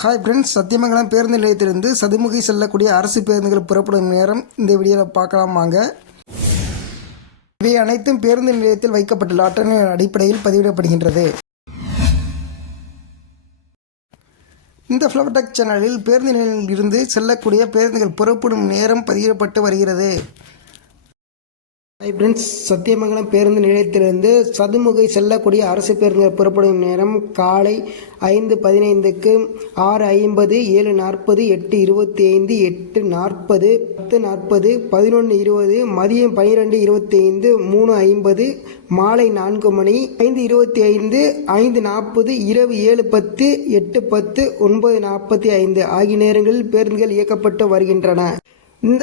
Hi friends Sathyamangalam பேருந்து நிலையத்திலிருந்து சதுமுகி செல்லக்கூடிய அரசு பேருந்துகள் புறப்படும் நேரம் இந்த வீடியோவில் பார்க்கலாம் வாங்க. இவை அனைத்தும் பேருந்து நிலையத்தில் வைக்கப்பட்டுள்ள அட்டனின் அடிப்படையில் பதிவிடப்படுகின்றது. இந்த ஃப்ளவர்டெக் சேனலில் பேருந்து நிலையத்தில் இருந்து செல்லக்கூடிய பேருந்துகள் புறப்படும் நேரம் பதிவிடப்பட்டு வருகிறது. ஹாய் ஃப்ரெண்ட்ஸ் சத்தியமங்கலம் பேருந்து நிலையத்திலிருந்து சதுமுகை செல்லக்கூடிய அரசு பேருந்துகள் புறப்படும் நேரம் காலை ஐந்து பதினைந்துக்கு ஆறு ஐம்பது ஏழு நாற்பது எட்டு இருபத்தி ஐந்து எட்டு நாற்பது பத்து நாற்பது பதினொன்று இருபது மதியம் பன்னிரெண்டு இருபத்தி ஐந்து மூணு ஐம்பது மாலை நான்கு மணி ஐந்து இருபத்தி ஐந்து ஐந்து நாற்பது இரவு ஏழு பத்து எட்டு பத்து ஒன்பது நாற்பத்தி ஐந்து ஆகிய நேரங்களில் பேருந்துகள் இயக்கப்பட்டு வருகின்றன. இந்த